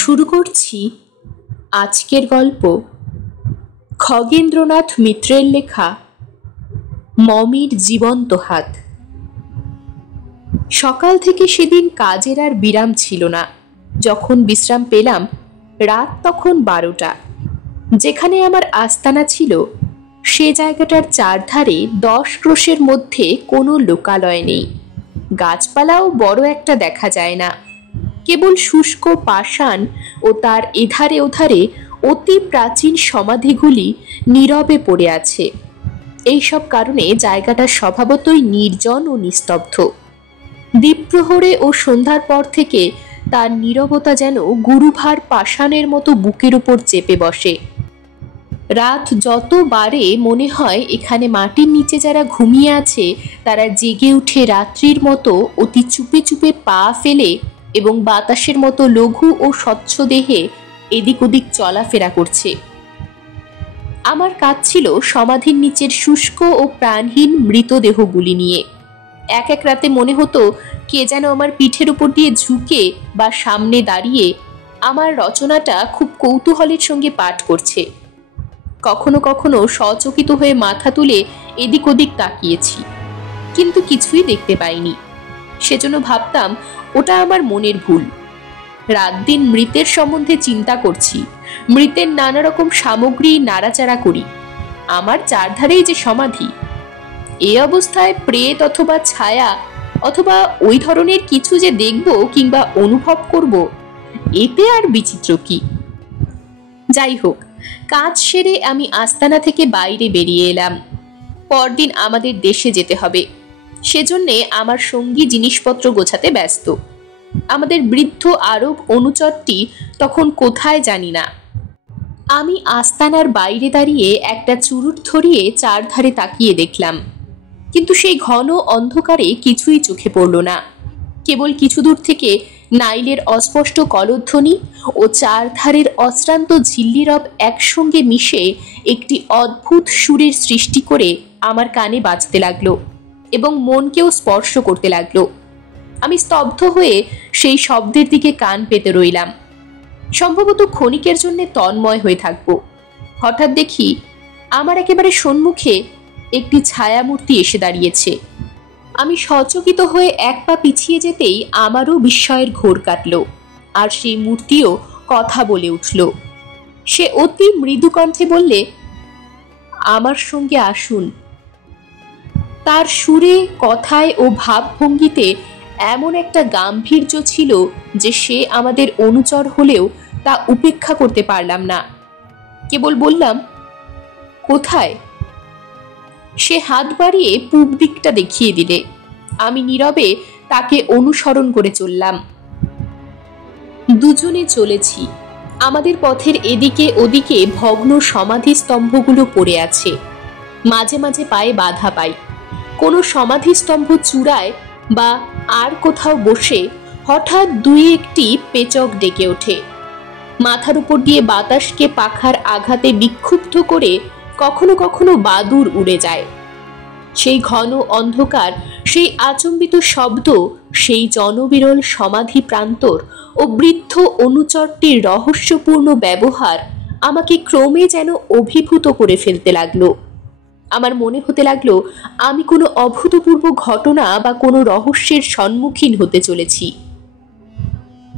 শুরু করছি আজকের গল্প খগেন্দ্রনাথ মিত্রের লেখা মমির জীবন্ত হাত। সকাল থেকে সেদিন কাজের আর বিরাম ছিল না। যখন বিশ্রাম পেলাম রাত তখন 12টা। যেখানে আমার আস্তানা ছিল সে জায়গাটার চারধারে 10 ক্রোশের মধ্যে কোনো লোকালয় নেই। গাছপালাও বড় একটা দেখা যায় না, কেবল শুষ্ক পাষাণ ও তার এধারে ওধারে অতি প্রাচীন সমাধিগুলি নীরবে পড়ে আছে। এইসব কারণে জায়গাটা স্বভাবতই নির্জন ও নিস্তব্ধ। দ্বীপ্রহরে ও সন্ধ্যার পর থেকে তার নীরবতা যেন গুরুভার পাষাণের মতো বুকের উপর চেপে বসে। রাত যত বাড়ে মনে হয় এখানে মাটির নিচে যারা ঘুমিয়ে আছে তারা জেগে উঠে রাত্রির মতো অতি চুপে চুপে পা ফেলে এবং বাতাসের মতো লঘু ও স্বচ্ছ দেহে এদিক ওদিক চলাফেরা করছে। আমার কাজ ছিল সমাধির নিচের শুষ্ক ও প্রাণহীন মৃতদেহগুলি নিয়ে। এক এক রাতে মনে হতো কে যেন আমার পিঠের উপর দিয়ে ঝুঁকে বা সামনে দাঁড়িয়ে আমার রচনাটা খুব কৌতূহলের সঙ্গে পাঠ করছে। কখনো কখনো সচকিত হয়ে মাথা তুলে এদিক ওদিক তাকিয়েছি, কিন্তু কিছুই দেখতে পাইনি। সেজন্য ভাবতাম ওটা আমার মনের ভুল। রাত দিন মৃতের সম্বন্ধে চিন্তা করছি, মৃতের নানা রকম সামগ্রী নাড়াচাড়া করি। আমার চারধারেই যে সমাধি। এই অবস্থায় প্রেত অথবা ছায়া অথবা ওই ধরনের কিছু যে দেখব কিংবা অনুভব করব, এতে আর বিচিত্র কি? যাই হোক, কাজ সেরে আমি আস্তানা থেকে বাইরে বেরিয়ে এলাম। পরদিন আমাদের দেশে যেতে হবে। সেজন্যে আমার সঙ্গী জিনিসপত্র গোছাতে ব্যস্ত। আমাদের বৃদ্ধ আরব অনুচরটি তখন কোথায় জানি না। আমি আস্তানার বাইরে দাঁড়িয়ে একটা চুরুট ধরিয়ে চারধারে তাকিয়ে দেখলাম, কিন্তু সেই ঘন অন্ধকারে কিছুই চোখে পড়ল না। কেবল কিছু দূর থেকে নাইলের অস্পষ্ট কলধ্বনি ও চারধারের অশ্রান্ত ঝিল্লিরব একসঙ্গে মিশে একটি অদ্ভুত সুরের সৃষ্টি করে আমার কানে বাজতে লাগলো এবং মনকেও স্পর্শ করতে লাগলো। আমি স্তব্ধ হয়ে সেই শব্দের দিকে কান পেতে রইলাম, সম্ভবত ক্ষণিকের জন্য তন্ময় হয়ে থাকব। হঠাৎ দেখি আমার একেবারে সম্মুখে একটি ছায়ামূর্তি এসে দাঁড়িয়েছে। আমি সচকিত হয়ে এক পা পিছিয়ে যেতেই আমারও বিস্ময়ের ঘোর কাটল, আর সেই মূর্তিও কথা বলে উঠল। সে অতি মৃদু কণ্ঠে বললে, আমার সঙ্গে আসুন। তার সুরে, কথায় ও ভাবভঙ্গিতে এমন একটা গাম্ভীর্য ছিল যে সে আমাদের অনুচর হলেও তা উপেক্ষা করতে পারলাম না। কেবল বললাম, কোথায়? সে হাত বাড়িয়ে পূব দিকটা দেখিয়ে দিলে। আমি নীরবে তাকে অনুসরণ করে চললাম। দুজনে চলেছি। আমাদের পথের এদিকে ওদিকে ভগ্ন সমাধি স্তম্ভগুলো পড়ে আছে। মাঝে মাঝে পায়ে বাধা পাই। কোনো সমাধি স্তম্ভ চূড়ায় বা আর কোথাও বসে হঠাৎ দুই একটি পেচক ডেকে ওঠে। মাথার উপর দিয়ে বাতাসকে পাখার আঘাতে বিক্ষুব্ধ করে কখনো কখনো বাদুড় উড়ে যায়। সেই ঘন অন্ধকার, সেই আচম্বিত শব্দ, সেই জনবিরল সমাধি প্রান্তর ও বৃদ্ধ অনুচরটির রহস্যপূর্ণ ব্যবহার আমাকে ক্রমে যেন অভিভূত করে ফেলতে লাগলো। আমার মনে হতে লাগলো আমি কোনো অভূতপূর্ব ঘটনা বা কোনো রহস্যের সম্মুখীন হতে চলেছি।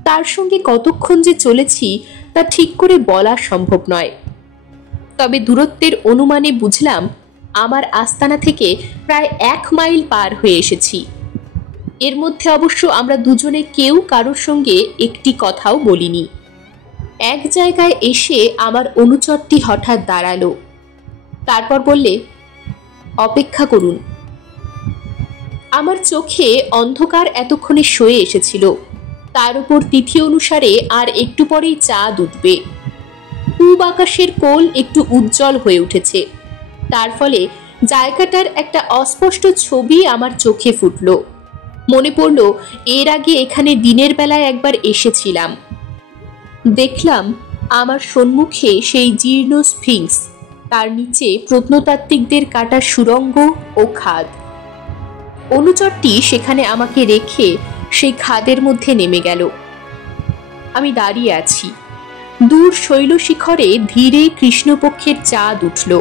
তার সঙ্গে কতক্ষণ যে চলেছি তা ঠিক করে বলা সম্ভব নয়। তবে দূরত্বের অনুমানে বুঝলাম আমার আস্তানা থেকে প্রায় 1 মাইল পার হয়ে এসেছি। এর মধ্যে অবশ্য আমরা দুজনে কেউ কারোর সঙ্গে একটি কথাও বলিনি। এক জায়গায় এসে আমার অনুচরটি হঠাৎ দাঁড়ালো। তারপর বললে, অপেক্ষা করুন। আমার চোখে অন্ধকার এতক্ষণে সয়ে এসেছিল। তার উপর তিথি অনুসারে আর একটু পরেই চাঁদ উঠবে। পূব আকাশের কোল একটু উজ্জ্বল হয়ে উঠেছে। তার ফলে জায়গাটার একটা অস্পষ্ট ছবি আমার চোখে ফুটল। মনে পড়ল এর আগে এখানে দিনের বেলায় একবার এসেছিলাম। দেখলাম আমার সম্মুখে সেই জীর্ণ স্ফিংস, তার নিচে প্রত্নতাত্ত্বিকদের কাটা সুড়ঙ্গ ও খাদ। অনুচরটি সেখানে আমাকে রেখে সেই খাদের মধ্যে নেমে গেল। আমি দাঁড়িয়ে আছি। দূর শৈলশিখরে ধীরে কৃষ্ণপক্ষের চাঁদ উঠল।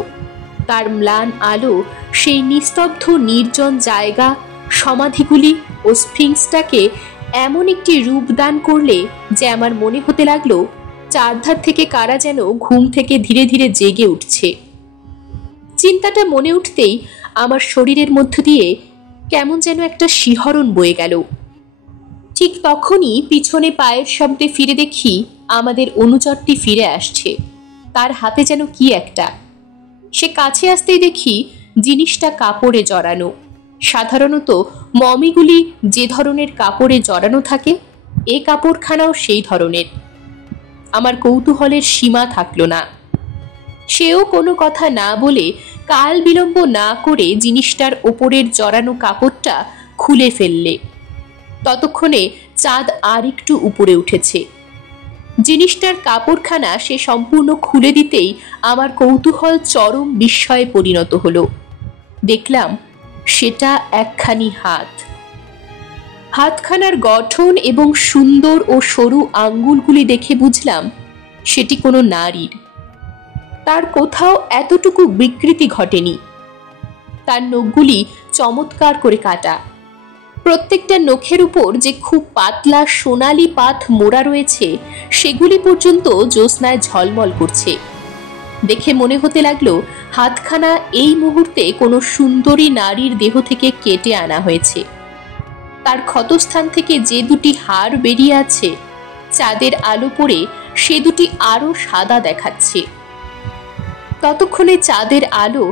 তার ম্লান আলো সেই নিস্তব্ধ নির্জন জায়গা, সমাধিগুলি ও স্ফিংসটাকে এমন একটি রূপ দান করলে যে আমার মনে হতে লাগলো চারধার থেকে কারা যেন ঘুম থেকে ধীরে ধীরে জেগে উঠছে। চিন্তাটা মনে উঠতেই আমার শরীরের মধ্য দিয়ে কেমন যেন একটা শিহরণ বয়ে গেল। ঠিক তখনই পিছনে পায়ের শব্দে ফিরে দেখি আমাদের অনুচরটি ফিরে আসছে। তার হাতে যেন কি একটা। সে কাছে আসতেই দেখি জিনিসটা কাপড়ে জড়ানো। সাধারণত মমিগুলি যে ধরনের কাপড়ে জড়ানো থাকে, এ কাপড়খানাও সেই ধরনের। আমার কৌতূহলের সীমা থাকলো না। সেও কোনো কথা না বলে কাল বিলম্ব না করে জিনিসটার ওপরের জড়ানো কাপড়টা খুলে ফেললে। ততক্ষণে চাঁদ আর একটু উপরে উঠেছে। জিনিসটার কাপড়খানা সে সম্পূর্ণ খুলে দিতেই আমার কৌতূহল চরম বিস্ময়ে পরিণত হলো। দেখলাম সেটা একখানি হাত। হাতখানার গঠন এবং সুন্দর ও সরু আঙ্গুলগুলি দেখে বুঝলাম সেটি কোনো নারীর। তার কোথাও এতটুকু বিকৃতি ঘটেনি। তার নখগুলি চমৎকার করে কাটা। প্রত্যেকটা নখের উপর যে খুব পাতলা সোনালি পাত মোড়া রয়েছে, সেগুলি পর্যন্ত জ্যোৎস্নায় ঝলমল করছে। দেখে মনে হতে লাগলো হাতখানা এই মুহূর্তে কোনো সুন্দরী নারীর দেহ থেকে কেটে আনা হয়েছে। তার ক্ষতস্থান থেকে যে দুটি হাড় বেরিয়ে আছে, চাঁদের আলো পড়ে সে দুটি আরো সাদা দেখাচ্ছে। ততক্ষণে চাঁদের আলো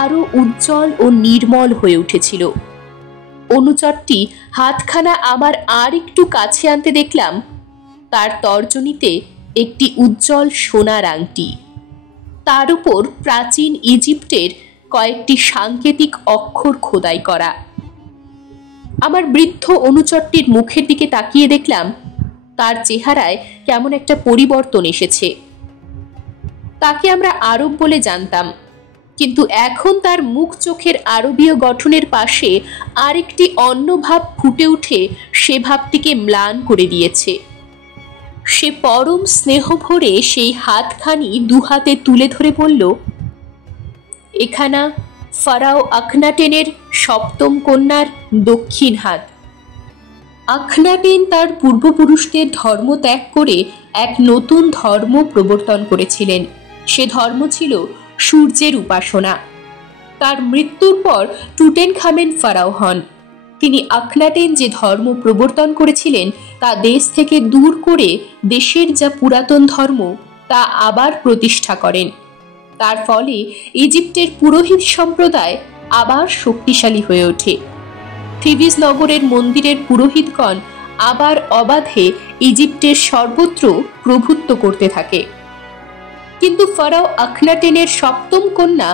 আরো উজ্জ্বল ও নির্মল হয়ে উঠেছিল। অনুচরটি হাতখানা আমার আর একটু কাছে আনতে দেখলাম তার তর্জনীতে একটি উজ্জ্বল সোনার আংটি। তার উপর প্রাচীন ইজিপ্টের কয়েকটি সাংকেতিক অক্ষর খোদাই করা। আমার বৃদ্ধ অনুচরটির মুখের দিকে তাকিয়ে দেখলাম তার চেহারায় কেমন একটা পরিবর্তন এসেছে। তাকে আমরা আরব বলে জানতাম, কিন্তু এখন তার মুখ চোখের আরবীয় গঠনের পাশে আরেকটি অন্য ভাব ফুটে উঠে সে ভাবটিকে ম্লান করে দিয়েছে। সে পরম স্নেহ ভরে সেই হাতখানি দুহাতে তুলে ধরে বলল, এখানা ফারাও আখনাটেনের সপ্তম কন্যার দক্ষিণ হাত। আখনাটেন তার পূর্বপুরুষদের ধর্ম ত্যাগ করে এক নতুন ধর্ম প্রবর্তন করেছিলেন। সে ধর্ম ছিল সূর্যের উপাসনা। তার মৃত্যুর পর টুটেনখামেন ফারাও হন। তিনি আখনাটেন যে ধর্ম প্রবর্তন করেছিলেন তা দেশ থেকে দূর করে দেশের যা পুরাতন ধর্ম তা আবার প্রতিষ্ঠা করেন। তার ফলে ইজিপ্টের পুরোহিত সম্প্রদায় আবার শক্তিশালী হয়ে ওঠে। থিবিস নগরের মন্দিরের পুরোহিতগণ আবার অবাধে ইজিপ্টের সর্বত্র প্রভুত্ব করতে থাকে। কিন্তু ফারাও আখনাটেনের সপ্তম কন্যা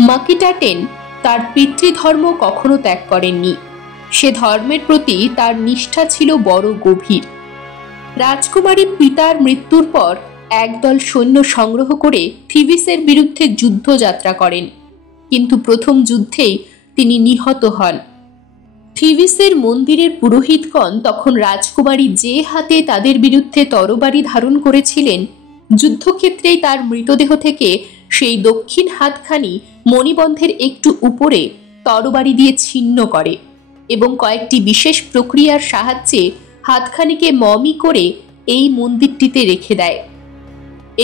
মাকিটাটেন তার পিতৃধর্ম কখনো ত্যাগ করেননি। সে ধর্মের প্রতি তার নিষ্ঠা ছিল বড় গভীর। রাজকুমারী পিতার মৃত্যুর পর একদল সৈন্য সংগ্রহ করে থিবিসের বিরুদ্ধে যুদ্ধযাত্রা করেন, কিন্তু প্রথম যুদ্ধেই তিনি নিহত হন। থিবিসের মন্দিরের পুরোহিতগণ তখন রাজকুমারী যে হাতে তাদের বিরুদ্ধে তরবারি ধারণ করেছিলেন, যুদ্ধক্ষেত্রেই তার মৃতদেহ থেকে সেই দক্ষিণ হাতখানি মণিবন্ধের একটু উপরে তরবারি দিয়ে ছিন্ন করে এবং কয়েকটি বিশেষ প্রক্রিয়ার সাহায্যে হাতখানিকে মমি করে এই মন্দিরটিতে রেখে দেয়।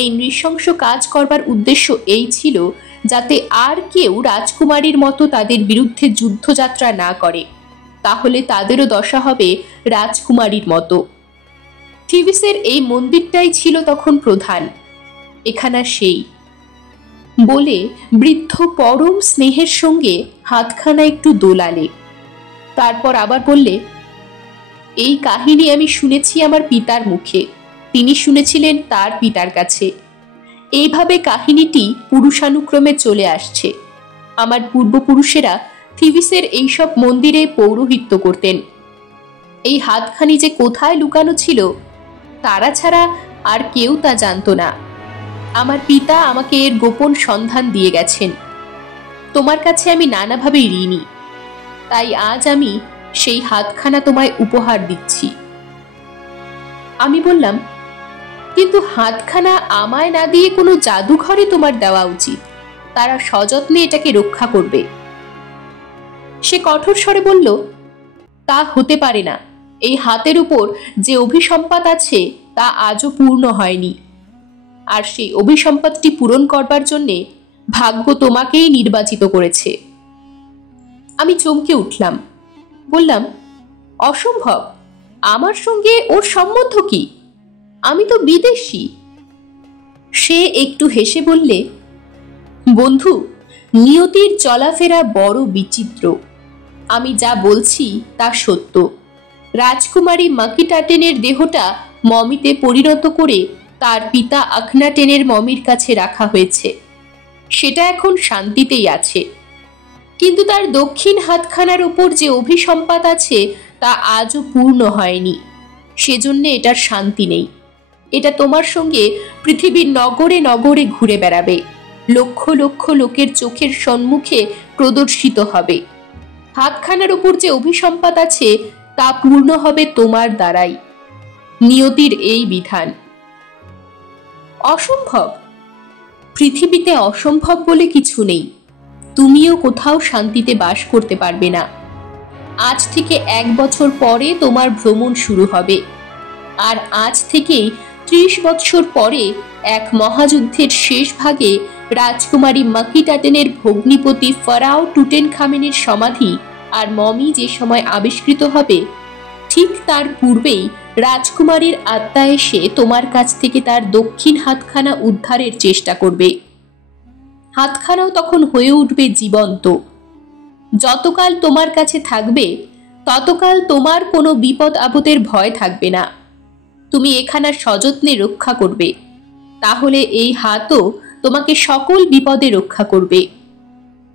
এই নৃশংস কাজ করবার উদ্দেশ্য এই ছিল যাতে আর কেউ রাজকুমারীর মতো তাদের বিরুদ্ধে যুদ্ধযাত্রা না করে, তাহলে তাদেরও দশা হবে রাজকুমারীর মতো। থিবিসের এই মন্দিরটাই ছিল তখন প্রধান। এখানা সেই বলে বৃদ্ধ পরম স্নেহের সঙ্গে হাতখানা একটু দোলালে। তারপর আবার বললে, এই কাহিনী আমি শুনেছি আমার পিতার মুখে, তিনি শুনেছিলেন তার পিতার কাছে। এইভাবে কাহিনীটি পুরুষানুক্রমে চলে আসছে। আমার পূর্বপুরুষেরা থিবিসের এইসব মন্দিরে পৌরোহিত্য করতেন। এই হাতখানি যে কোথায় লুকানো ছিল তারা ছাড়া আর কেউ তা জানত না। আমার পিতা আমাকে এর গোপন সন্ধান দিয়ে গেছেন। তোমার কাছে আমি নানাভাবে ঋণী, তাই আজ আমি সেই হাতখানা তোমায় উপহার দিচ্ছি। আমি বললাম, কিন্তু হাতখানা আমায় না দিয়ে কোনো জাদুঘরে তোমার দেওয়া উচিত, তারা সযত্নে এটাকে রক্ষা করবে। সে কঠোর স্বরে বলল, তা হতে পারে না। এই হাতের উপর যে অভিসম্পাত আছে তা আজও পূর্ণ হয়নি, আর সেই অভিসম্পাতটি পূরণ করবার জন্যে ভাগ্য তোমাকেই নির্বাচিত করেছে। আমি চমকে উঠলাম, বললাম, অসম্ভব, আমার সঙ্গে ওর সম্বন্ধ কি? আমি তো বিদেশী। সে একটু হেসে বললে, বন্ধু, নিয়তির চলাফেরা বড় বিচিত্র। আমি যা বলছি তা সত্য। রাজকুমারী মাকিটাটেনের দেহটা মমিতে পরিণত করে তার পিতা আখনাটেনের মমির কাছে রাখা হয়েছে। সেটা এখন শান্তিতেই আছে, কিন্তু তার দক্ষিণ হাতখানার উপর যে অভিসম্পাত আছে তা আজও পূর্ণ হয়নি। সেজন্য এটার শান্তি নেই। এটা তোমার সঙ্গে পৃথিবীর নগরে নগরে ঘুরে বেড়াবে, লক্ষ লক্ষ লোকের চোখের সম্মুখে প্রদর্শিত হবে। হাতখানার উপর যে অভিসম্পাত আছে তা পূর্ণ হবে তোমার দ্বারাই। নিয়তির এই বিধান। অসম্ভব? পৃথিবীতে অসম্ভব বলে কিছু নেই। তুমিও কোথাও শান্তিতে বাস করতে পারবে না। আজ থেকে 1 বছর পরে তোমার ভ্রমণ শুরু হবে, আর আজ থেকেই 30 বছর পরে এক মহাযুদ্ধের শেষ ভাগে রাজকুমারী মাকিটাটেনের ভগ্নিপতি ফারাও টুটেনখামেনের সমাধি আর মমি যে সময় আবিষ্কৃত হবে, ঠিক তার পূর্বেই রাজকুমারীর আত্মা এসে তোমার কাছ থেকে তার দক্ষিণ হাতখানা উদ্ধারের চেষ্টা করবে। হাতখানাও তখন হয়ে উঠবে জীবন্ত। যতকাল তোমার কাছে থাকবে ততকাল তোমার কোনো বিপদ আপদের ভয় থাকবে না। তুমি এখানা সযত্নে রক্ষা করবে, তাহলে এই হাতও তোমাকে সকল বিপদে রক্ষা করবে।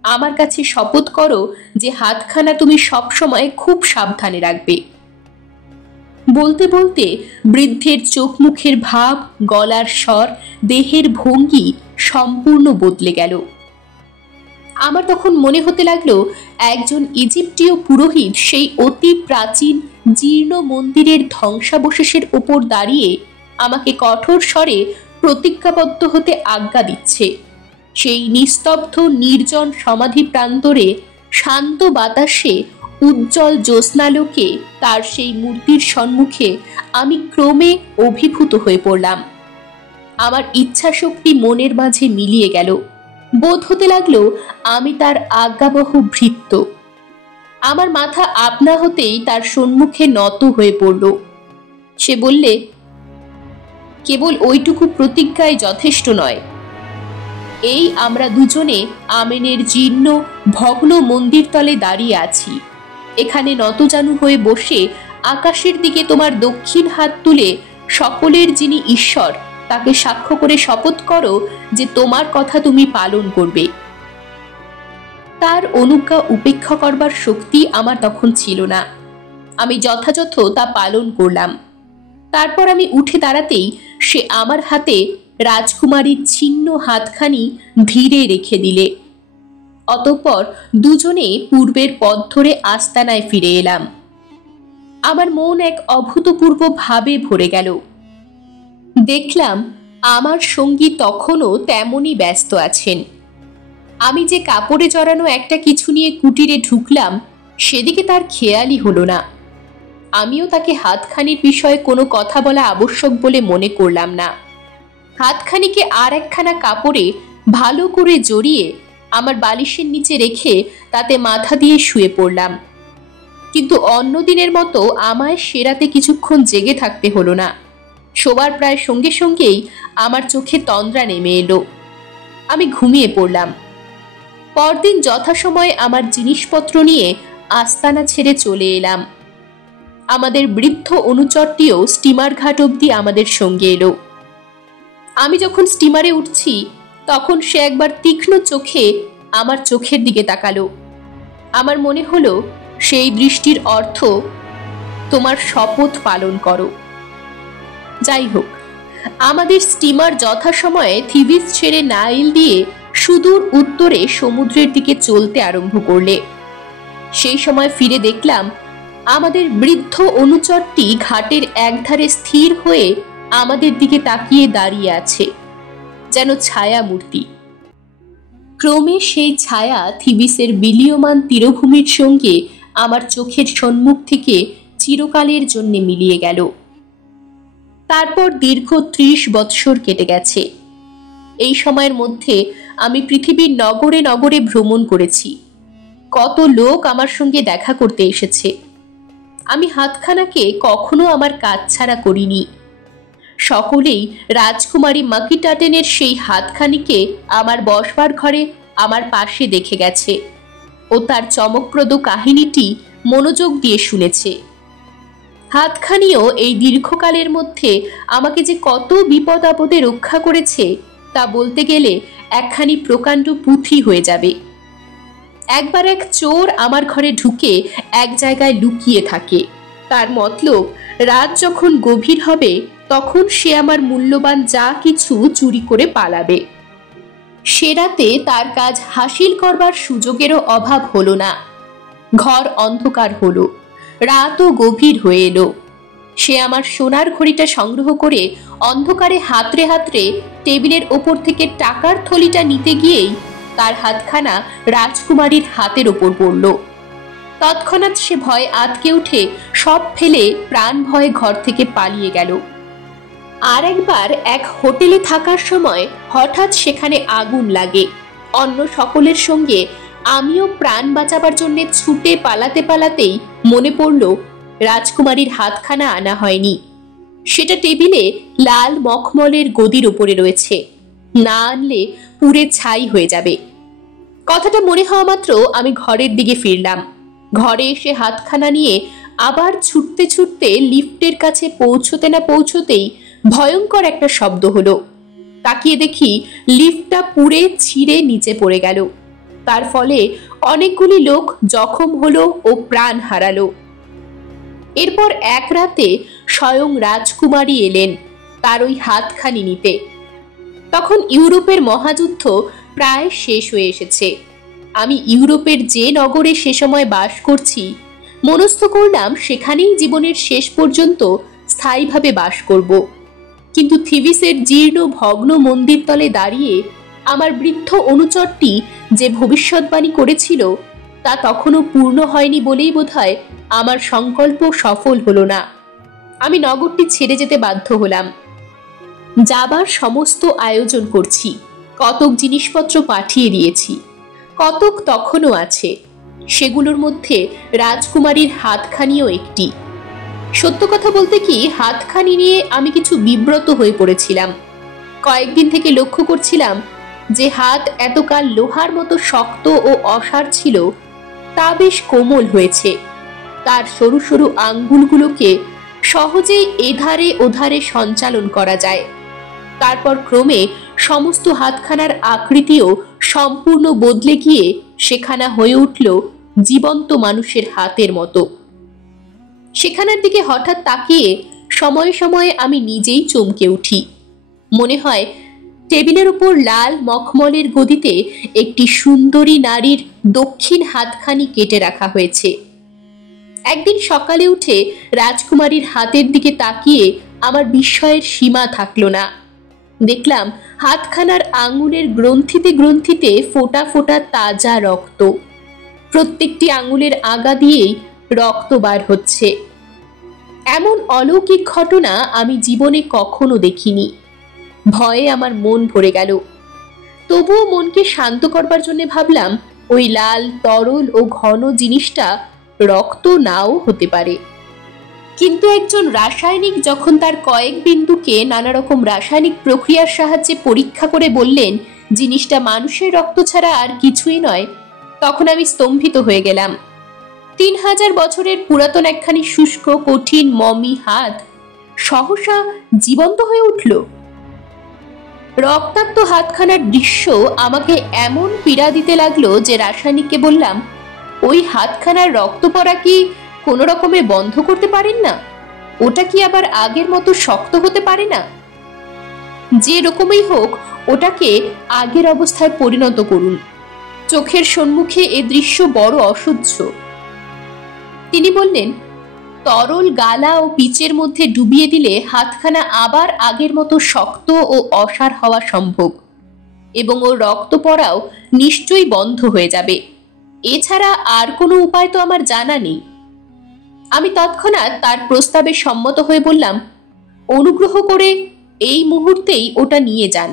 আমার কাছে শপথ করো যে হাতখানা তুমি সবসময় খুব সাবধানে রাখবে। বলতে বলতে বৃদ্ধের চোখ মুখের ভাব, গলার স্বর, দেহের ভঙ্গি সম্পূর্ণ বদলে গেল। আমার তখন মনে হতে লাগলো একজন ইজিপ্টীয় পুরোহিত সেই অতি প্রাচীন জীর্ণ মন্দিরের ধ্বংসাবশেষের উপর দাঁড়িয়ে আমাকে কঠোর স্বরে প্রতিজ্ঞাবদ্ধ হতে আজ্ঞা দিচ্ছে। সেই নিস্তব্ধ নির্জন সমাধি প্রান্তরে শান্ত বাতাসে উজ্জ্বল জ্যোৎস্নালোকে তার সেই মূর্তির সম্মুখে আমি ক্রমে অভিভূত হয়ে পড়লাম। আমার ইচ্ছা শক্তি মনের মাঝে মিলিয়ে গেল। বোধ হতে লাগলো আমি তার আজ্ঞাবহ ভৃত্য। আমার মাথা আপনা হতেই তার সম্মুখে নত হয়ে পড়ল। সে বললে, কেবল ওইটুকু প্রতিজ্ঞাই যথেষ্ট নয়। এই আমরা দুজনে আমেনের জীর্ণ ভগ্ন মন্দির তলে দাঁড়িয়ে আছি। এখানে নতজানু হয়ে বসে আকাশের দিকে তোমার দক্ষিণ হাত তুলে সকলের যিনি ঈশ্বর তাকে সাক্ষ্য করে শপথ করো যে তোমার কথা তুমি পালন করবে। তার অনুজ্ঞা উপেক্ষা করবার শক্তি আমার তখন ছিল না। আমি যথাযথ তা পালন করলাম। তারপর আমি উঠে দাঁড়াতেই সে আমার হাতে রাজকুমারীর ছিন্ন হাতখানি ধীরে রেখে দিলে। অতঃপর দুজনে পূর্বের পথ ধরে আস্তানায় ফিরে এলাম। আমার মন এক অভূতপূর্ব ভাবে ভরে গেল। দেখলাম আমার সঙ্গী তখনও তেমনই ব্যস্ত আছেন। আমি যে কাপড়ে জড়ানো একটা কিছু নিয়ে কুটিরে ঢুকলাম সেদিকে তার খেয়ালই হলো না। আমিও তাকে হাতখানির বিষয়ে কোনো কথা বলা আবশ্যক বলে মনে করলাম না। হাতখানিকে আর একখানা কাপড়ে ভালো করে জড়িয়ে আমার বালিশের নিচে রেখে তাতে মাথা দিয়ে শুয়ে পড়লাম। কিন্তু অন্য দিনের মতো আমায় সেরাতে কিছুক্ষণ জেগে থাকতে হলো না। শোবার প্রায় সঙ্গে সঙ্গেই আমার চোখে তন্দ্রা নেমে এলো। আমি ঘুমিয়ে পড়লাম। পরদিন যথাসময়ে আমার জিনিসপত্র নিয়ে আস্তানা ছেড়ে চলে এলাম। আমাদের বৃদ্ধ অনুচরটিও স্টিমার ঘাট অবধি আমাদের সঙ্গে এলো। আমি যখন স্টিমারে উঠছি তখন সে একবার তীক্ষ্ণ চোখে আমার চোখের দিকে তাকালো। আমার মনে হলো সেই দৃষ্টির অর্থ তোমার শপথ পালন করো। যাই হোক, আমাদের স্টিমার যথাসময়ে থিবিস ছেড়ে নাইল দিয়ে সুদূর উত্তরে সমুদ্রের দিকে চলতে আরম্ভ করলে। সেই সময় ফিরে দেখলাম আমাদের বৃদ্ধ অনুচরটি ঘাটের একধারে স্থির হয়ে আমাদের দিকে তাকিয়ে দাঁড়িয়ে আছে, যেন ছায়া মূর্তি। ক্রমে সেই ছায়া থিবিসের বিলীয়মান তীরভূমির সঙ্গে আমার চোখের সম্মুখ থেকে চিরকালের জন্য মিলিয়ে গেল। তারপর দীর্ঘ 30 বৎসর কেটে গেছে। এই সময়ের মধ্যে আমি পৃথিবীর নগরে নগরে ভ্রমণ করেছি। কত লোক আমার সঙ্গে দেখা করতে এসেছে। আমি হাতখানাকে কখনো আমার কাজ ছাড়া করিনি। সকলেই রাজকুমারী মাকিটাটেনের সেই হাতখানিকে আমার বসবার ঘরে আমার পাশে দেখে গেছে ও তার চমকপ্রদ কাহিনীটি মনোযোগ দিয়ে শুনেছে। হাতখানিও এই দীর্ঘকালের মধ্যে আমাকে যে কত বিপদ আপদে রক্ষা করেছে তা বলতে গেলে একখানি প্রকাণ্ড পুঁথি হয়ে যাবে। একবার এক চোর আমার ঘরে ঢুকে এক জায়গায় লুকিয়ে থাকে। তার মতলব রাত যখন গভীর হবে তখন সে আমার মূল্যবান যা কিছু চুরি করে পালাবে। সে রাতে তার কাজ হাসিল করবার সুযোগেরও অভাব হলো না। ঘর অন্ধকার হলো, রাতও গভীর হয়ে এলো। সে আমার সোনার ঘড়িটা সংগ্রহ করে অন্ধকারে হাতড়ে হাতড়ে টেবিলের ওপর থেকে টাকার থলিটা নিতে গিয়েই তার হাতখানা রাজকুমারীর হাতের ওপর পড়ল। তৎক্ষণাৎ সে ভয়ে আঁতকে উঠে সব ফেলে প্রাণ ভয়ে ঘর থেকে পালিয়ে গেল। আর একবার এক হোটেলে থাকার সময় হঠাৎ সেখানে আগুন লাগে। অন্য সকলের সঙ্গে আমিও প্রাণ বাঁচাবার জন্য ছুটে পালাতে পালাতেই মনে পড়ল রাজকুমারীর হাতখানা আনা হয়নি। সেটা টেবিলে লাল মখমলের গদির উপরে রয়েছে। না আনলে পুড়ে ছাই হয়ে যাবে। কথাটা মনে হওয়া মাত্র আমি ঘরের দিকে ফিরলাম। ঘরে এসে হাতখানা নিয়ে আবার ছুটতে ছুটতে লিফটের কাছে পৌঁছতে না পৌঁছতেই ভয়ঙ্কর একটা শব্দ হলো। তাকিয়ে দেখি লিফটটা পুড়ে ছিঁড়ে নিচে পড়ে গেল। তার ফলে অনেকগুলি লোক জখম হলো ও প্রাণ হারালো। এরপর এক রাতে স্বয়ং রাজকুমারী এলেন তার ওই হাতখানি নিতে। তখন ইউরোপের মহাযুদ্ধ প্রায় শেষ হয়ে এসেছে। আমি ইউরোপের যে নগরে সে সময় বাস করছি মনস্থ করলাম সেখানেই জীবনের শেষ পর্যন্ত স্থায়ীভাবে বাস করব। কিন্তু থিবিসের জীর্ণ ভগ্ন মন্দির তলে দাঁড়িয়ে আমার বৃদ্ধ অনুচরটি যে ভবিষ্যৎবাণী করেছিল তা তখনও পূর্ণ হয়নি বলেই বোধহয় আমার সংকল্প সফল হলো না। আমি নগরটি ছেড়ে যেতে বাধ্য হলাম। যাবার সমস্ত আয়োজন করছি, কতক জিনিসপত্র পাঠিয়ে দিয়েছি, কতক তখনও আছে। সেগুলোর মধ্যে রাজকুমারীর হাতখানিও একটি। সত্য কথা বলতে কি, হাতখানি নিয়ে আমি কিছু বিব্রত হয়ে পড়েছিলাম। কয়েকদিন থেকে লক্ষ্য করছিলাম যে হাত এতকাল লোহার মতো শক্ত ও অসাড় ছিল তা বেশ কোমল হয়েছে। তার সরু সরু আঙ্গুলগুলোকে সহজেই এধারে ওধারে সঞ্চালন করা যায়। তারপর ক্রমে সমস্ত হাতখানার আকৃতিও সম্পূর্ণ বদলে গিয়ে সেখানা হয়ে উঠল জীবন্ত মানুষের হাতের মতো। সেখানের দিকে হঠাৎ তাকিয়ে সময়ে সময়ে আমি নিজেই চমকে উঠি। মনে হয় টেবিলের উপর লাল মখমলের গদিতে একটি সুন্দরী নারীর দক্ষিণ হাতখানি কেটে রাখা হয়েছে। একদিন সকালে উঠে রাজকুমারীর হাতের দিকে তাকিয়ে আমার বিস্ময়ের সীমা থাকলো না। দেখলাম হাতখানার আঙুলের গ্রন্থিতে গ্রন্থিতে ফোঁটা ফোঁটা তাজা রক্ত। প্রত্যেকটি আঙুলের আগা দিয়েই রক্ত বার হচ্ছে। এমন অলৌকিক ঘটনা আমি জীবনে কখনো দেখিনি। ভয়ে আমার মন ভরে গেল। তবুও মনকে শান্ত করবার জন্য ভাবলাম ওই লাল তরল ও ঘন জিনিসটা রক্ত নাও হতে পারে। কিন্তু একজন রাসায়নিক যখন তার কয়েক বিন্দুকে নানা রকম রাসায়নিক প্রক্রিয়ার সাহায্যে পরীক্ষা করে বললেন জিনিসটা মানুষের রক্ত ছাড়া আর কিছুই নয়, তখন আমি স্তম্ভিত হয়ে গেলাম। 3000 বছরের পুরাতন একখানি শুষ্ক কঠিন মমি হাত সহসা জীবন্ত হয়ে উঠল। রক্তাক্ত হাতখানার দৃশ্য আমাকে এমন পীড়া দিতে লাগলো যে রাসায়নিককে বললাম, ওই হাতখানার রক্ত পড়া কি কোনো রকমে বন্ধ করতে পারেন না? ওটা কি আবার আগের মতো শক্ত হতে পারে না? যে রকমই হোক ওটাকে আগের অবস্থায় পরিণত করুন। চোখের সম্মুখে এ দৃশ্য বড় অসহ্য। তিনি বললেন, তরল গালা ও পিচের মধ্যে ডুবিয়ে দিলে হাতখানা আবার আগের মতো শক্ত ও অসাড় হওয়া সম্ভব, এবং ওর রক্ত পড়াও নিশ্চয়ই বন্ধ হয়ে যাবে। এছাড়া আর কোনো উপায় তো আমার জানা নেই। আমি তৎক্ষণাৎ তার প্রস্তাবে সম্মত হয়ে বললাম, অনুগ্রহ করে এই মুহূর্তেই ওটা নিয়ে যান।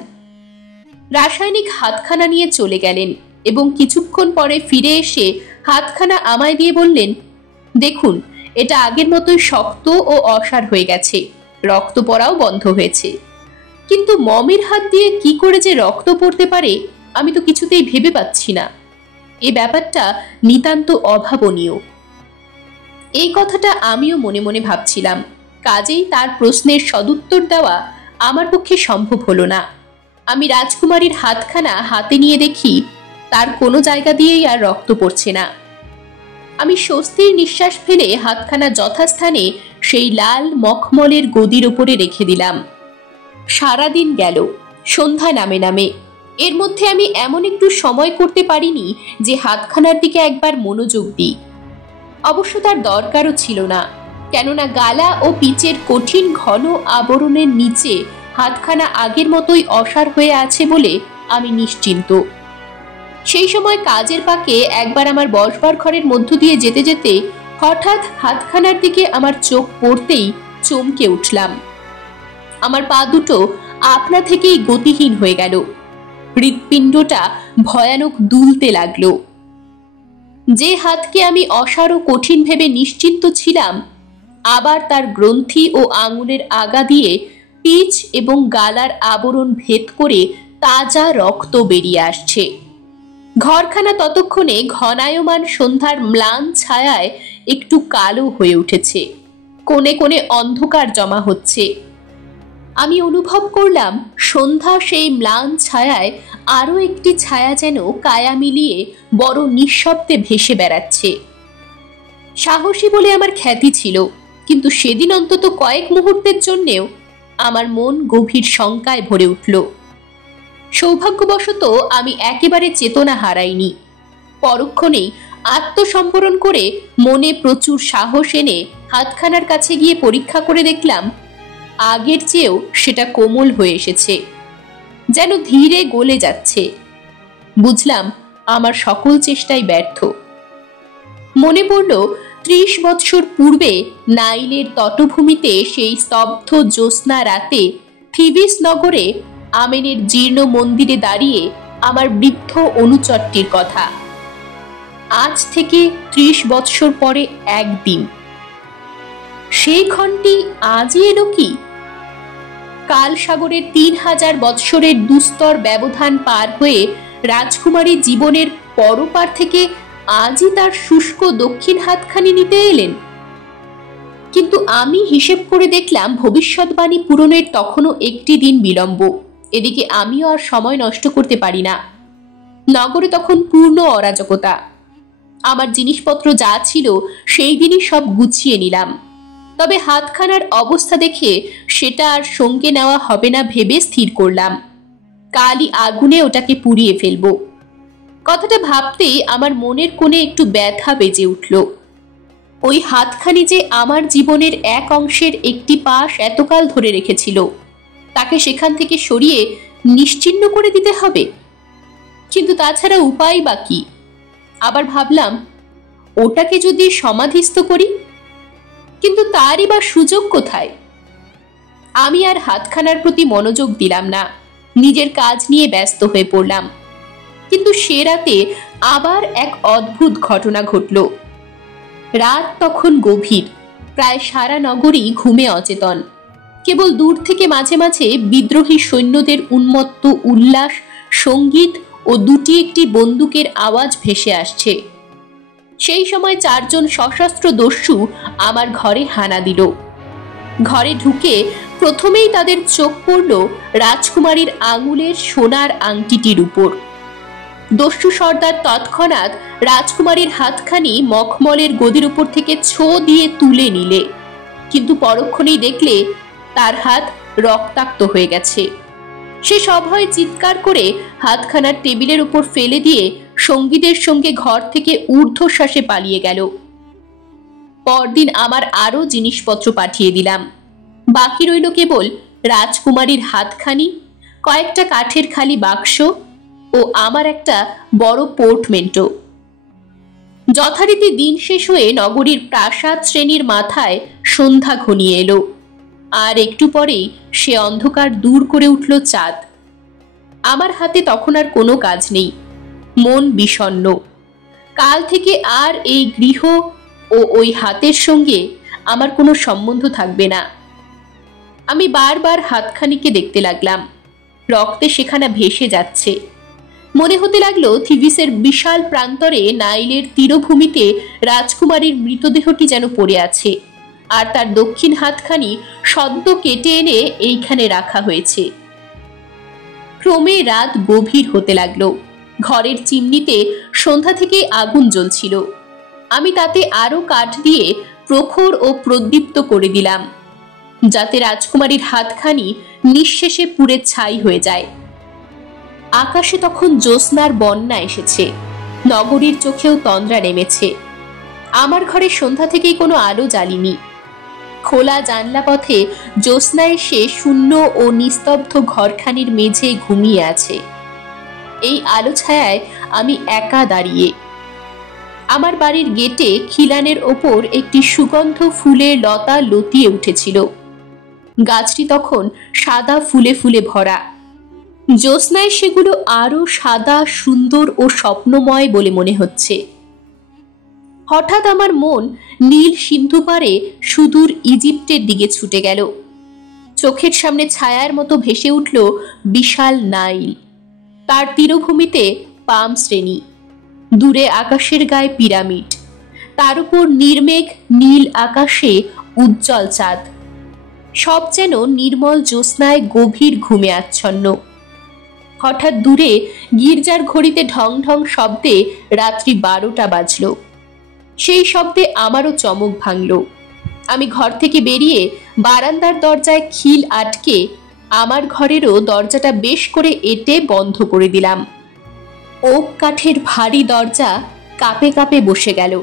রাসায়নিক হাতখানা নিয়ে চলে গেলেন এবং কিছুক্ষণ পরে ফিরে এসে হাতখানা আমায় দিয়ে বললেন, দেখুন, এটা আগের মতোই শক্ত ও অসাড় হয়ে গেছে, রক্ত পড়াও বন্ধ হয়েছে, কিন্তু মমের হাত দিয়ে কি করে যে রক্ত পড়তে পারে আমি তো কিছুতেই ভেবে পাচ্ছি না। এ ব্যাপারটা নিতান্ত অভাবনীয়। এই কথাটা আমিও মনে মনে ভাবছিলাম, কাজেই তার প্রশ্নের সদুত্তর দেওয়া আমার পক্ষে সম্ভব হলো না। আমি রাজকুমারীর হাতখানা হাতে নিয়ে দেখি তার কোনো জায়গা দিয়েই আর রক্ত পড়ছে না। আমি স্বস্তির নিঃশ্বাস ফেলে হাতখানা যথাস্থানে সেই লাল মখমলের গদির উপরে রেখে দিলাম। সারাদিন গেল, সন্ধ্যা নামে নামে। এর মধ্যে আমি এমন একটু সময় করতে পারিনি যে হাতখানার দিকে একবার মনোযোগ দিই। অবশ্য তার দরকারও ছিল না, কেননা গালা ও পিচের কঠিন ঘন আবরণের নিচে হাতখানা আগের মতোই অসাড় হয়ে আছে বলে আমি নিশ্চিন্ত। সেই সময় কাজের পাকে একবার আমার বসবার ঘরের মধ্য দিয়ে যেতে যেতে হঠাৎ হাতখানার দিকে আমার চোখ পড়তেই চমকে উঠলাম। আমার পা দুটো আপনা থেকেই গতিহীন হয়ে গেল। হৃৎপিণ্ডটা ভয়ানক দুলতে লাগলো। যে হাতকে আমি অসাড় ও কঠিন ভেবে নিশ্চিন্ত ছিলাম, আবার তার গ্রন্থি ও আঙুলের আগা দিয়ে পিচ এবং গালার আবরণ ভেদ করে তাজা রক্ত বেরিয়ে আসছে। ঘরখানা ততক্ষণে ঘনায়মান সন্ধ্যার ম্লান ছায়ায় একটু কালো হয়ে উঠেছে। কোণে কোণে অন্ধকার জমা হচ্ছে। আমি অনুভব করলাম সন্ধ্যা সেই ম্লান ছায়ায় আরো একটি ছায়া যেন কায়া মিলিয়ে বড় নিঃশব্দে ভেসে বেড়াচ্ছে। সাহসী বলে আমার খ্যাতি ছিল, কিন্তু সেদিন অন্তত কয়েক মুহূর্তের জন্যেও আমার মন গভীর শঙ্কায় ভরে উঠল। সৌভাগ্যবশত আমি একেবারে চেতনা হারাইনি। পরক্ষণেই আত্মসম্বরণ করে মনে প্রচুর সাহস এনে হাতখানার কাছে গিয়ে পরীক্ষা করে দেখলাম, আগের চেয়েও সেটা কোমল হয়ে এসেছে, যেন ধীরে গলে যাচ্ছে। বুঝলাম আমার সকল চেষ্টাই ব্যর্থ। মনে পড়ল ৩০ বৎসর পূর্বে নাইলের তটভূমিতে সেই স্তব্ধ জ্যোৎস্না রাতে থিবিস নগরে আমেনের জীর্ণ মন্দিরে দাঁড়িয়ে আমার বৃদ্ধ অনুচরটির কথা। আজ থেকে ৩০ বৎসর পরে একদিন সেই ক্ষণটি আজই এলো কি? কাল সাগরের ৩০০০ বৎসরের দুস্তর ব্যবধান পার হয়ে রাজকুমারী জীবনের পরপার থেকে আজই তার শুষ্ক দক্ষিণ হাতখানি নিতে এলেন। কিন্তু আমি হিসেব করে দেখলাম ভবিষ্যৎবাণী পূরণের তখনও একটি দিন বিলম্ব। এদিকে আমিও আর সময় নষ্ট করতে পারি না। নগরে তখন পূর্ণ অরাজকতা। আমার জিনিসপত্র যা ছিল সেই দিনই সব গুছিয়ে নিলাম। তবে হাতখানার অবস্থা দেখে সেটা আর সঙ্গে নেওয়া হবে না ভেবে স্থির করলাম, কালই আগুনে ওটাকে পুড়িয়ে ফেলব। কথাটা ভাবতেই আমার মনের কোণে একটু ব্যথা বেজে উঠল। ওই হাতখানি যে আমার জীবনের এক অংশের একটি পাশ এতকাল ধরে রেখেছিল, তাকে সেখান থেকে সরিয়ে নিশ্চিহ্ন করে দিতে হবে। কিন্তু তাছাড়া উপায় বা কি? আবার ভাবলাম, ওটাকে যদি সমাধিস্থ করি, কিন্তু তারই বা সুযোগ কোথায়? আমি আর হাতখানার প্রতি মনোযোগ দিলাম না, নিজের কাজ নিয়ে ব্যস্ত হয়ে পড়লাম। কিন্তু সে রাতে আবার এক অদ্ভুত ঘটনা ঘটল। রাত তখন গভীর, প্রায় সারা নগরী ঘুমে অচেতন। কেবল দূর থেকে মাঝে মাঝে বিদ্রোহী সৈন্যদের উন্মত্ত উল্লাস, সঙ্গীত ও দুটি একটি বন্দুকের আওয়াজ ভেসে আসছে। সেই সময় ৪ জন সশস্ত্র দস্যু আমার ঘরে হানা দিল। ঘরে ঢুকে প্রথমেই তাদের চোখ পড়ল রাজকুমারীর আঙুলের সোনার আংটিটির উপর। দস্যু সর্দার তৎক্ষণাৎ রাজকুমারীর হাতখানি মখমলের গদির উপর থেকে ছো দিয়ে তুলে নিলে, কিন্তু পরক্ষণেই দেখলে তার হাত রক্তাক্ত হয়ে গেছে। সে সভয়ে চিৎকার করে হাতখানার টেবিলের উপর ফেলে দিয়ে সঙ্গীদের সঙ্গে ঘর থেকে ঊর্ধ্বশ্বাসে পালিয়ে গেল। পরদিন আমার আরো জিনিসপত্র পাঠিয়ে দিলাম। বাকি রইল কেবল রাজকুমারীর হাতখানি, কয়েকটা কাঠের খালি বাক্স ও আমার একটা বড় পোর্টমেন্টো। যথারীতি দিন শেষ হয়ে নগরীর প্রাসাদ শ্রেণীর মাথায় সন্ধ্যা ঘনিয়ে এলো, আর একটু পরেই সে অন্ধকার দূর করে উঠল চাঁদ। আমার হাতে তখন আর কোনো কাজ নেই, মন বিষণ্ণ। কাল থেকে আর এই গৃহ ও ওই হাতের সঙ্গে আমার কোনো সম্বন্ধ থাকবে না। আমি বারবার হাতখানিকে দেখতে লাগলাম। রক্তে সেখানা ভেসে যাচ্ছে। মনে হতে লাগলো থিভিসের বিশাল প্রান্তরে নাইলের তীরভূমিতে রাজকুমারীর মৃতদেহটি যেন পড়ে আছে, আর তার দক্ষিণ হাতখানি সদ্য কেটে এনে এইখানে রাখা হয়েছে। ক্রমে রাত গভীর হতে লাগলো। ঘরের চিমনিতে সন্ধ্যা থেকে আগুন জ্বলছিল। আমি তাতে আরো কাঠ দিয়ে প্রখর ও প্রদীপ্ত করে দিলাম, যাতে রাজকুমারীর হাতখানি নিঃশেষে পুড়ে ছাই হয়ে যায়। আকাশে তখন জ্যোৎস্নার বন্যা এসেছে, নগরীর চোখেও তন্দ্রা নেমেছে। আমার ঘরে সন্ধ্যা থেকেই কোনো আলো জ্বালিনি। খোলা জানলা পথে জ্যোৎস্না এসে শূন্য ও নিস্তব্ধ ঘরখানির মেঝে ঘুমিয়ে আছে। এই আলো ছায়ায় আমি একা দাঁড়িয়ে। আমার বাড়ির গেটে খিলানের ওপর একটি সুগন্ধ ফুলের লতা লতিয়ে উঠেছিল। গাছটি তখন সাদা ফুলে ফুলে ভরা। জ্যোৎস্নায় সেগুলো আরো সাদা, সুন্দর ও স্বপ্নময় বলে মনে হচ্ছে। হঠাৎ আমার মন নীল সিন্ধু পারে সুদূর ইজিপ্টের দিকে ছুটে গেল। চোখের সামনে ছায়ার মতো ভেসে উঠল বিশাল নাইল, তার তীরভূমিতে পাম শ্রেণী, দূরে আকাশের গায়ে পিরামিড, তার উপর নির্মেঘ নীল আকাশে উজ্জ্বল চাঁদ। সব যেন নির্মল জ্যোৎস্নায় গভীর ঘুমে আচ্ছন্ন। হঠাৎ দূরে গির্জার ঘড়িতে ঢং ঢং শব্দে রাত্রি 12টা বাজল। সেই শব্দে আমারও চমক ভাঙল। আমি ঘর থেকে বেরিয়ে বারান্দার দরজায় খিল আটকে আমার ঘরেরও দরজাটা বেশ করে এঁটে বন্ধ করে দিলাম। ওক কাঠের ভারী দরজা কাঁপে কাঁপে বসে গেল।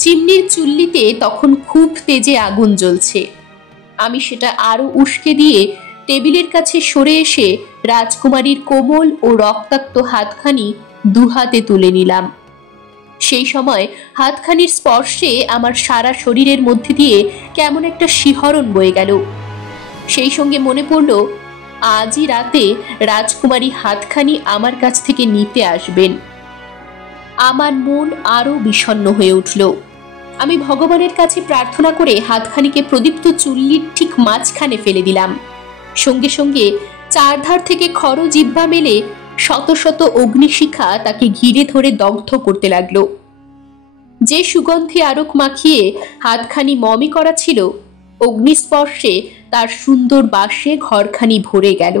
চিমনির চুল্লিতে তখন খুব তেজে আগুন জ্বলছে। আমি সেটা আরো উস্কে দিয়ে টেবিলের কাছে সরে এসে রাজকুমারীর কোমল ও রক্তাক্ত হাতখানি দুহাতে তুলে নিলাম। সেই সময় হাতখানির স্পর্শে আমার সারা শরীরের মধ্যে দিয়ে কেমন একটা শিহরণ বয়ে গেল। সেই সঙ্গে মনে পড়ল, আজই রাতে রাজকুমারী হাতখানি আমার কাছ থেকে নিতে আসবেন। আমার মন আরো বিষণ্ণ হয়ে উঠল। আমি ভগবানের কাছে প্রার্থনা করে হাতখানিকে প্রদীপ্ত চুল্লির ঠিক মাঝখানে ফেলে দিলাম। সঙ্গে সঙ্গে চারধার থেকে খড় জিহ্বা মেলে শত শত অগ্নিশিখা তাকে ঘিরে ধরে দগ্ধ করতে লাগলো। যে সুগন্ধি আরক মাখিয়ে হাতখানি মমি করা ছিল, অগ্নিস্পর্শে তার সুন্দর বাসে ঘরখানি ভরে গেল।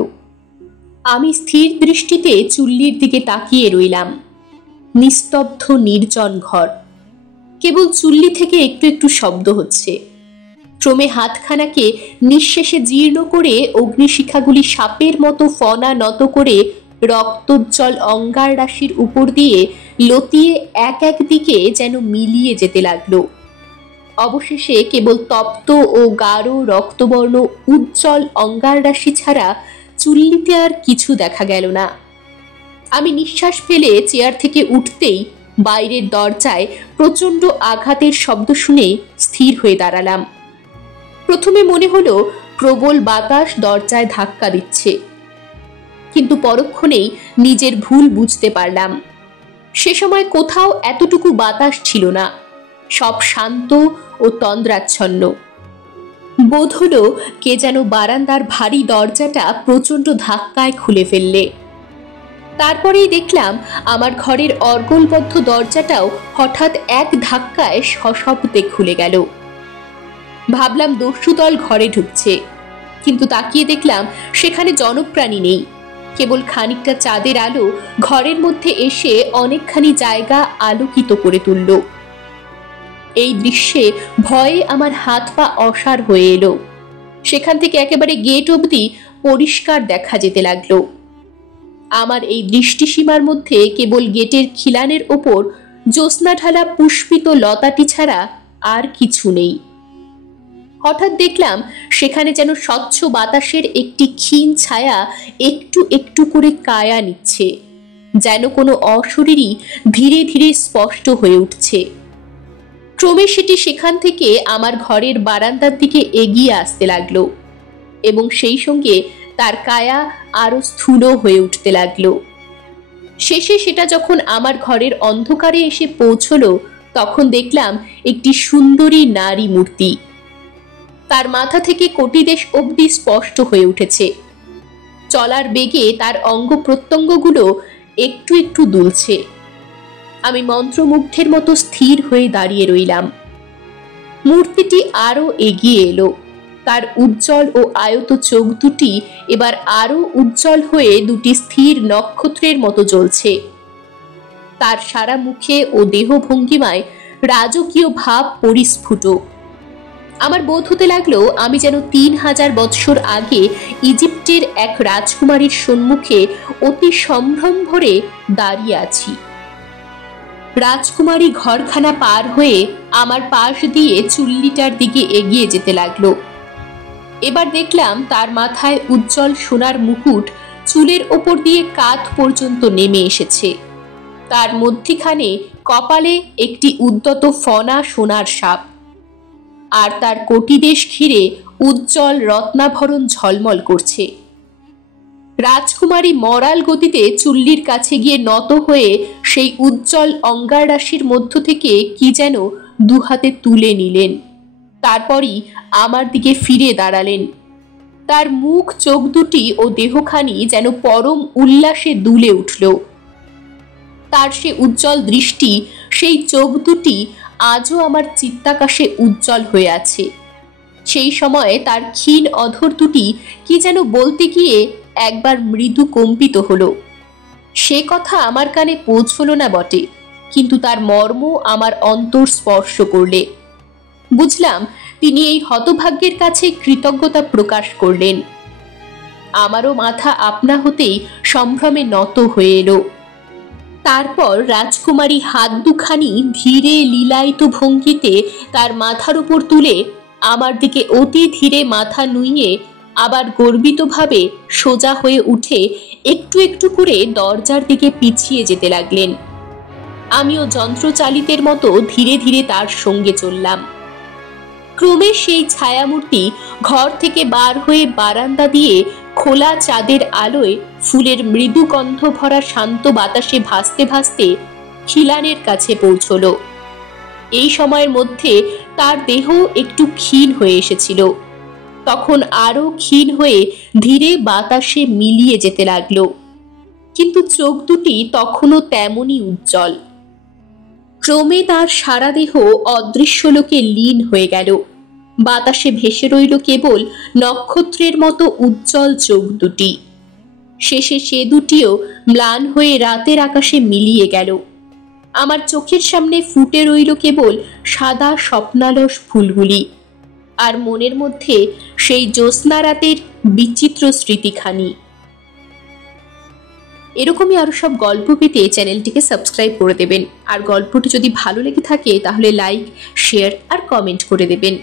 আমি স্থির দৃষ্টিতে চুল্লির দিকে তাকিয়ে রইলাম। নিস্তব্ধ নির্জন ঘর, কেবল চুল্লি থেকে একটু একটু শব্দ হচ্ছে। ক্রমে হাতখানাকে নিঃশেষে জীর্ণ করে অগ্নিশিখাগুলি সাপের মতো ফনা নত করে রক্তোজ্জ্বল অঙ্গার রাশির উপর দিয়ে লতিয়ে এক এক দিকে যেন মিলিয়ে যেতে লাগলো। অবশেষে কেবল তপ্ত ও গাঢ় রক্তবর্ণ উজ্জ্বল অঙ্গার রাশি ছাড়া চুল্লিতে আর কিছু দেখা গেল না। আমি নিঃশ্বাস ফেলে চেয়ার থেকে উঠতেই বাইরের দরজায় প্রচণ্ড আঘাতের শব্দ শুনে স্থির হয়ে দাঁড়ালাম। প্রথমে মনে হলো প্রবল বাতাস দরজায় ধাক্কা দিচ্ছে, কিন্তু পরক্ষণেই নিজের ভুল বুঝতে পারলাম। সে সময় কোথাও এতটুকু বাতাস ছিল না, সব শান্ত ও তন্দ্রাচ্ছন্ন। বোধ হলো কে যেন বারান্দার ভারী দরজাটা প্রচণ্ড ধাক্কায় খুলে ফেললে। তারপরেই দেখলাম আমার ঘরের অর্গলবদ্ধ দরজাটাও হঠাৎ এক ধাক্কায় সশব্দে খুলে গেল। ভাবলাম দস্যুদল ঘরে ঢুকছে, কিন্তু তাকিয়ে দেখলাম সেখানে জনপ্রাণী নেই। কেবল খানিকটা চাঁদের আলো ঘরের মধ্যে এসে অনেকখানি জায়গা আলোকিত করে তুলল। এই দৃশ্যে ভয়ে আমার হাত পা অসাড় হয়ে এলো। সেখান থেকে একেবারে গেট অবধি পরিষ্কার দেখা যেতে লাগলো। আমার এই দৃষ্টিসীমার মধ্যে কেবল গেটের খিলানের ওপর জ্যোৎস্না ঢালা পুষ্পিত লতাটি ছাড়া আর কিছু নেই। হঠাৎ দেখলাম সেখানে যেন স্বচ্ছ বাতাসের একটি ক্ষীণ ছায়া একটু একটু করে কায়া নিচ্ছে, যেন কোনো অশরীরই ধীরে ধীরে স্পষ্ট হয়ে উঠছে। ক্রমে সেটি সেখান থেকে আমার ঘরের বারান্দার দিকে এগিয়ে আসতে লাগলো এবং সেই সঙ্গে তার কায়া আরো স্থূল হয়ে উঠতে লাগলো। শেষে সেটা যখন আমার ঘরের অন্ধকারে এসে পৌঁছলো, তখন দেখলাম একটি সুন্দরী নারী মূর্তি। তার মাথা থেকে কটিদেশ অবধি স্পষ্ট হয়ে উঠেছে। চলার বেগে তার অঙ্গ প্রত্যঙ্গগুলো একটু একটু দুলছে। আমি মন্ত্রমুগ্ধের মতো স্থির হয়ে দাঁড়িয়ে রইলাম। মূর্তিটি আরো এগিয়ে এলো। তার উজ্জ্বল ও আয়ত চোখ দুটি এবার আরো উজ্জ্বল হয়ে দুটি স্থির নক্ষত্রের মতো জ্বলছে। তার সারা মুখে ও দেহ ভঙ্গিমায় রাজকীয় ভাব পরিস্ফুট। আমার বোধ হতে লাগলো আমি যেন 3000 বৎসর আগে ইজিপ্টের এক রাজকুমারীর সম্মুখে অতি সম্ভ্রম ভরে দাঁড়িয়ে আছি। রাজকুমারী ঘরখানা পার হয়ে আমার পাশ দিয়ে চুল্লিটার দিকে এগিয়ে যেতে লাগলো। এবার দেখলাম তার মাথায় উজ্জ্বল সোনার মুকুট চুলের ওপর দিয়ে কাঁধ পর্যন্ত নেমে এসেছে। তার মধ্যিখানে কপালে একটি উদ্যত ফনা সোনার সাপ, আর তার কটিদেশ ঘিরে উজ্জ্বল রত্নাভরণ ঝলমল করছে। রাজকুমারী মরাল গতিতে চুল্লির কাছে গিয়ে নত হয়ে সেই উজ্জ্বল অঙ্গার রাশির মধ্য থেকে কি যেন দুহাতে তুলে নিলেন। তারপরই আমার দিকে ফিরে দাঁড়ালেন। তার মুখ, চোখ দুটি ও দেহখানি যেন পরম উল্লাসে দুলে উঠল। তার সে উজ্জ্বল দৃষ্টি, সেই চোখ দুটি আজও আমার চিত্তাকাশে উজ্জ্বল হয়ে আছে। সেই সময়ে তার ক্ষীণ অধর দুটি কি যেন বলতে গিয়ে একবার মৃদু কম্পিত হলো। সে কথা আমার কানে পৌঁছল না বটে, কিন্তু তার মর্ম আমার অন্তর স্পর্শ করলে। বুঝলাম তিনি এই হতভাগ্যের কাছে কৃতজ্ঞতা প্রকাশ করলেন। আমারও মাথা আপনা হতেই সম্ভ্রমে নত হয়ে এলো। তারপর রাজকুমারী হাত দুখানি ধীরে লীলায়িত ভঙ্গিতে তার মাথার উপর তুলে আমার দিকে অতি ধীরে মাথা নুইয়ে আবার গর্বিতভাবে সোজা হয়ে উঠে একটু একটু করে দরজার দিকে পিছিয়ে যেতে লাগলেন। আমিও যন্ত্রচালিতের মতো ধীরে ধীরে তার সঙ্গে চললাম। ক্রমে সেই ছায়ামূর্তি ঘর থেকে বার হয়ে বারান্দা দিয়ে খোলা চাঁদের আলোয় ফুলের মৃদু গন্ধ ভরা শান্ত বাতাসে ভাসতে ভাসতে খিলানের কাছে পৌঁছলো। এই সময়ের মধ্যে তার দেহ একটু ক্ষীণ হয়ে এসেছিল। তখন আরো ক্ষীণ হয়ে ধীরে বাতাসে মিলিয়ে যেতে লাগলো, কিন্তু চোখ দুটি তখনও তেমনই উজ্জ্বল। ক্রমে তার সারা দেহ অদৃশ্য লোকে লীন হয়ে গেল। বাতাসে ভেসে রইল কেবল নক্ষত্রের মতো উজ্জ্বল চোখ দুটি। শেষে সে দুটিও ম্লান হয়ে রাতের আকাশে মিলিয়ে গেল। আমার চোখের সামনে ফুটে রইল কেবল সাদা স্বপ্নালস ফুলগুলি, আর মনের মধ্যে সেই জ্যোৎস্না রাতের বিচিত্র স্মৃতিখানি। এরকমই আরো সব গল্প পেতে চ্যানেলটিকে সাবস্ক্রাইব করে দেবেন। আর গল্পটি যদি ভালো লেগে থাকে তাহলে লাইক, শেয়ার আর কমেন্ট করে দেবেন।